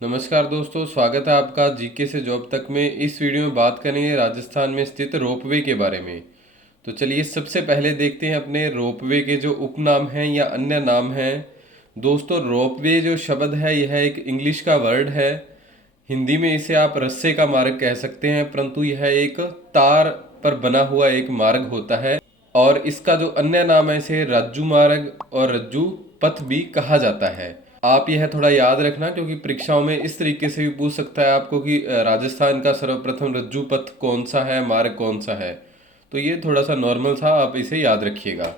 नमस्कार दोस्तों, स्वागत है आपका जीके से जॉब तक में। इस वीडियो में बात करेंगे राजस्थान में स्थित रोपवे के बारे में। तो चलिए सबसे पहले देखते हैं अपने रोपवे के जो उपनाम हैं या अन्य नाम हैं। दोस्तों, रोपवे जो शब्द है यह एक इंग्लिश का वर्ड है। हिंदी में इसे आप रस्से का मार्ग कह सकते हैं, परंतु यह एक तार पर बना हुआ एक मार्ग होता है। और इसका जो अन्य नाम है इसे रज्जू मार्ग और रज्जू पथ भी कहा जाता है। आप यह थोड़ा याद रखना, क्योंकि परीक्षाओं में इस तरीके से भी पूछ सकता है आपको कि राजस्थान का सर्वप्रथम रज्जू पथ कौन सा है, मार्ग कौन सा है। तो ये थोड़ा सा नॉर्मल था, आप इसे याद रखिएगा।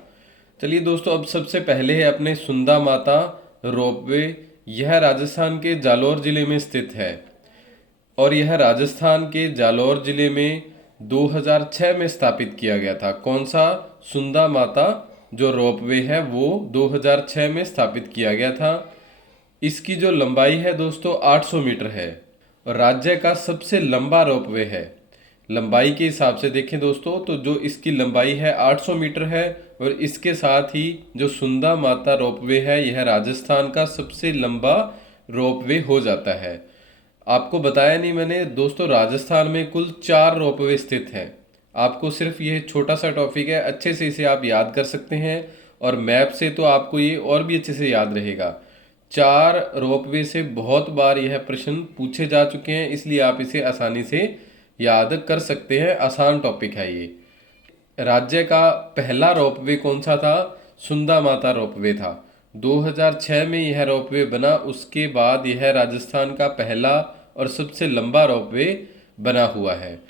चलिए दोस्तों, अब सबसे पहले है अपने सुंदा माता रोपवे। यह राजस्थान के जालौर जिले में स्थित है और यह राजस्थान के जालौर जिले में 2006 में स्थापित किया गया था। कौन सा? सुंदा माता जो रोपवे है वो 2006 में स्थापित किया गया था। इसकी जो लंबाई है दोस्तों 800 मीटर है और राज्य का सबसे लंबा रोपवे है। लंबाई के हिसाब से देखें दोस्तों तो जो इसकी लंबाई है 800 मीटर है और इसके साथ ही जो सुंदा माता रोपवे है यह राजस्थान का सबसे लंबा रोपवे हो जाता है। आपको बताया नहीं मैंने दोस्तों, राजस्थान में कुल 4 रोपवे स्थित हैं। आपको सिर्फ ये छोटा सा टॉपिक है, अच्छे से इसे आप याद कर सकते हैं और मैप से तो आपको ये और भी अच्छे से याद रहेगा। 4 रोपवे से बहुत बार यह प्रश्न पूछे जा चुके हैं, इसलिए आप इसे आसानी से याद कर सकते हैं। आसान टॉपिक है ये। राज्य का पहला रोपवे कौन सा था? सुंदा माता रोपवे था। 2006 में यह रोपवे बना, उसके बाद यह राजस्थान का पहला और सबसे लंबा रोपवे बना हुआ है।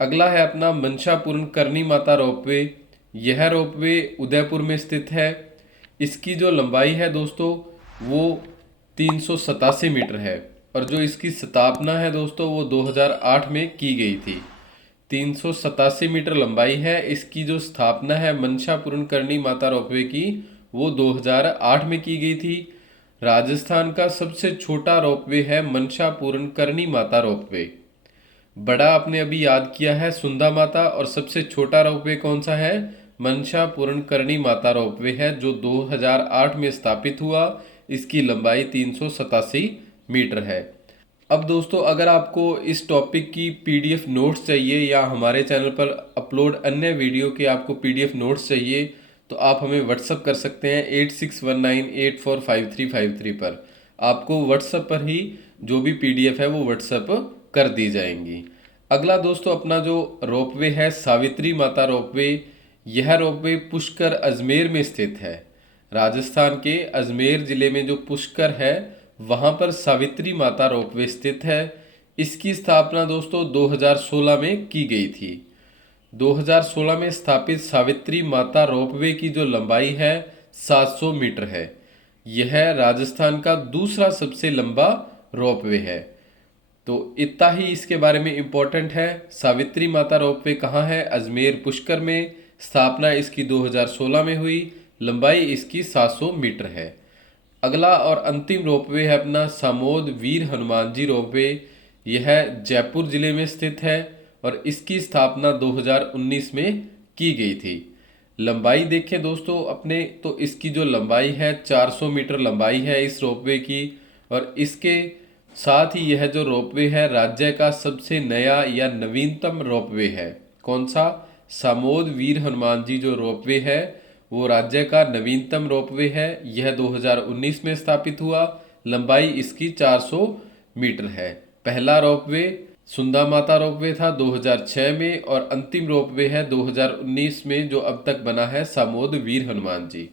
अगला है अपना मनशापूर्ण करनी माता रोपवे। यह रोपवे उदयपुर में स्थित है। इसकी जो लंबाई है दोस्तों वो 387 मीटर है और जो इसकी स्थापना है दोस्तों वो 2008 में की गई थी। 387 मीटर लंबाई है। इसकी जो स्थापना है मनसा पूर्ण करनी माता रोपवे की वो 2008 में की गई थी। राजस्थान का सबसे छोटा रोपवे है मनसा पूर्ण करनी माता रोपवे। बड़ा आपने अभी याद किया है सुंदा माता, और सबसे छोटा रोपवे कौन सा है? मनसा पूर्ण करनी माता रोपवे है जो 2008 में स्थापित हुआ। इसकी लंबाई 387 मीटर है। अब दोस्तों, अगर आपको इस टॉपिक की पीडीएफ नोट्स चाहिए या हमारे चैनल पर अपलोड अन्य वीडियो के आपको पीडीएफ नोट्स चाहिए तो आप हमें व्हाट्सअप कर सकते हैं 8619845353 पर। आपको व्हाट्सअप पर ही जो भी पीडीएफ है वो व्हाट्सअप कर दी जाएंगी। अगला दोस्तों अपना जो रोपवे है सावित्री माता रोपवे। यह रोपवे पुष्कर अजमेर में स्थित है। राजस्थान के अजमेर जिले में जो पुष्कर है वहाँ पर सावित्री माता रोपवे स्थित है। इसकी स्थापना दोस्तों 2016 में की गई थी। 2016 में स्थापित सावित्री माता रोपवे की जो लंबाई है 700 मीटर है। यह राजस्थान का दूसरा सबसे लंबा रोपवे है। तो इतना ही इसके बारे में इम्पोर्टेंट है। सावित्री माता रोपवे कहाँ है? अजमेर पुष्कर में। स्थापना इसकी 2016 में हुई। लंबाई इसकी 700 मीटर है। अगला और अंतिम रोपवे है अपना सामोद वीर हनुमान जी रोपवे। यह जयपुर जिले में स्थित है और इसकी स्थापना 2019 में की गई थी। लंबाई देखें दोस्तों अपने तो इसकी जो लंबाई है 400 मीटर लंबाई है इस रोपवे की। और इसके साथ ही यह जो रोपवे है राज्य का सबसे नया या नवीनतम रोपवे है। कौन सा? सामोद वीर हनुमान जी जो रोपवे है वो राज्य का नवीनतम रोपवे है। यह 2019 में स्थापित हुआ। लंबाई इसकी 400 मीटर है। पहला रोपवे सुंदा माता रोपवे था 2006 में और अंतिम रोपवे है 2019 में जो अब तक बना है सामोद वीर हनुमान जी।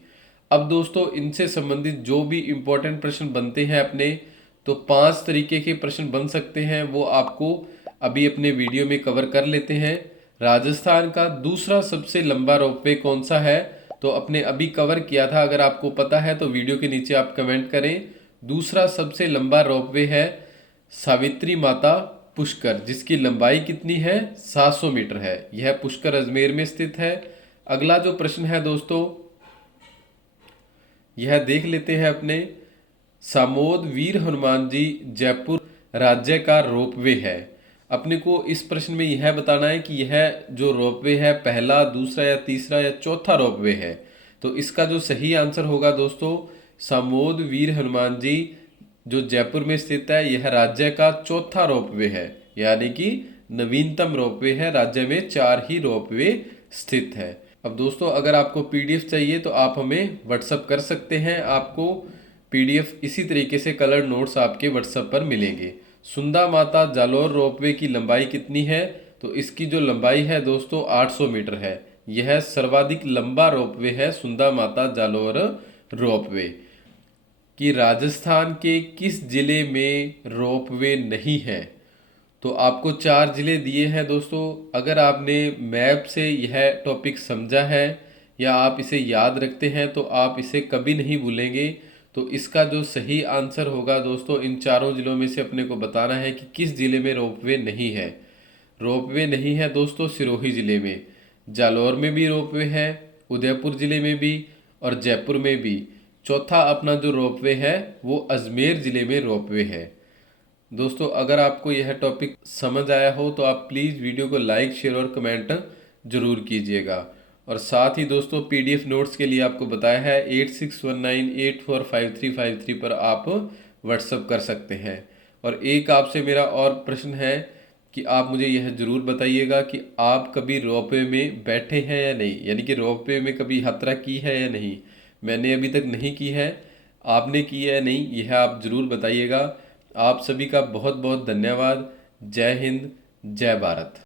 अब दोस्तों इनसे संबंधित जो भी इम्पोर्टेंट प्रश्न बनते हैं अपने, तो 5 तरीके के प्रश्न बन सकते हैं, वो आपको अभी अपने वीडियो में कवर कर लेते हैं। राजस्थान का दूसरा सबसे लंबा रोपवे कौन सा है? तो अपने अभी कवर किया था, अगर आपको पता है तो वीडियो के नीचे आप कमेंट करें। दूसरा सबसे लंबा रोपवे है सावित्री माता पुष्कर, जिसकी लंबाई कितनी है? 700 मीटर है। यह पुष्कर अजमेर में स्थित है। अगला जो प्रश्न है दोस्तों यह देख लेते हैं अपने। सामोद वीर हनुमान जी जयपुर राज्य का रोपवे है। अपने को इस प्रश्न में यह बताना है कि यह जो रोपवे है पहला, दूसरा या तीसरा या चौथा रोपवे है। तो इसका जो सही आंसर होगा दोस्तों सामोद वीर हनुमान जी जो जयपुर में स्थित है यह राज्य का चौथा रोपवे है, यानी कि नवीनतम रोपवे है। राज्य में 4 ही रोपवे स्थित है। अब दोस्तों अगर आपको पीडीएफ चाहिए तो आप हमें व्हाट्सअप कर सकते हैं। आपको पीडीएफ इसी तरीके से कलर नोट्स आपके व्हाट्सएप पर मिलेंगे। सुंदा माता जालोर रोपवे की लंबाई कितनी है? तो इसकी जो लंबाई है दोस्तों 800 मीटर है। यह सर्वाधिक लंबा रोपवे है सुंदा माता जालोर रोपवे। कि राजस्थान के किस जिले में रोपवे नहीं है? तो आपको 4 जिले दिए हैं दोस्तों। अगर आपने मैप से यह टॉपिक समझा है या आप इसे याद रखते हैं तो आप इसे कभी नहीं भूलेंगे। तो इसका जो सही आंसर होगा दोस्तों, इन चारों जिलों में से अपने को बताना है कि किस जिले में रोपवे नहीं है। रोपवे नहीं है दोस्तों सिरोही जिले में, जालौर में भी रोपवे है, उदयपुर जिले में भी और जयपुर में भी। चौथा अपना जो रोपवे है वो अजमेर जिले में रोपवे है। दोस्तों अगर आपको यह टॉपिक समझ आया हो तो आप प्लीज़ वीडियो को लाइक शेयर और कमेंट जरूर कीजिएगा। और साथ ही दोस्तों पीडीएफ नोट्स के लिए आपको बताया है 8619845353 पर आप व्हाट्सअप कर सकते हैं। और एक आपसे मेरा और प्रश्न है कि आप मुझे यह ज़रूर बताइएगा कि आप कभी रोपवे में बैठे हैं या नहीं, यानी कि रोपवे में कभी यात्रा की है या नहीं। मैंने अभी तक नहीं की है, आपने की है या नहीं, यह आप ज़रूर बताइएगा। आप सभी का बहुत बहुत धन्यवाद। जय हिंद, जय भारत।